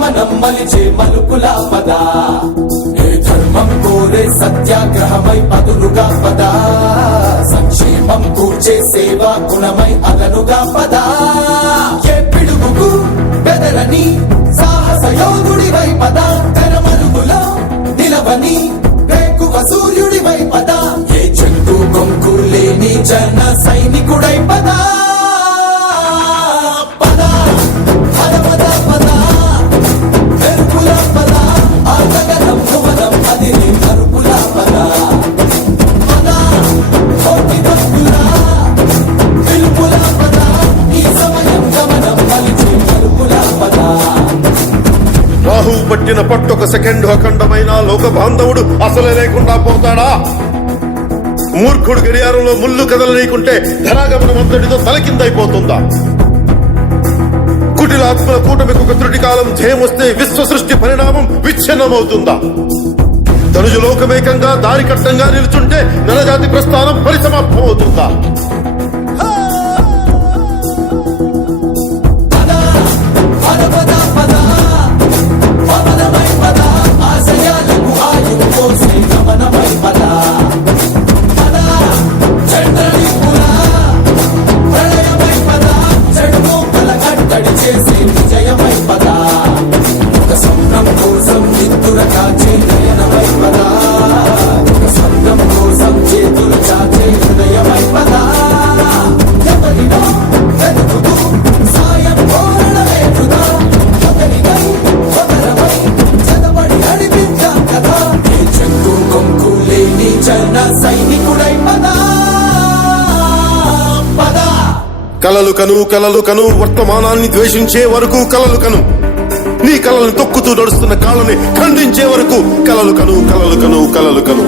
గమనం మలిచే మలుపుల పద ఏ ధర్మం కోరే సత్యాగ్రహమై పదులుగా పద సంక్షేమం కూర్చే సేవా గుణమై అదనుగా పద ఏ పిడుగుకు బెదరని సాహస యోధుడివై పద తెరమరుగులో నిలవని వేకువ సూర్యుడివై పద ఏ చెట్టు కొంకు లేని జన సైనికుడై పద రాహు పట్టిన పట్టొక సెకండ్ అఖండమైన లోక బాంధవుడు అసలే లేకుండా పోతాడా? మూర్ఖుడు గడియారంలో ముళ్ళు కదలనీకుంటే ధరాగమనం అంతటితో తలకిందైపోతుందా? కుటిలాత్మల కూటమికి ఒక త్రుటి కాలం ధ్యేయమొస్తే విశ్వ సృష్టి పరిణామం విచ్ఛిన్నమవుతుందా? తనుజు లోకమేకంగా దారికట్టంగా నిలుచుంటే నరజాతి ప్రస్థానం పరిసమాప్తమవుతుందా? కలలు కను వర్తమానాన్ని ద్వేషించే వరకు కలలు కను, నీ కలలను తొక్కుతూ నడుస్తున్న కాళ్ళని ఖండించే వరకు కలలు కను.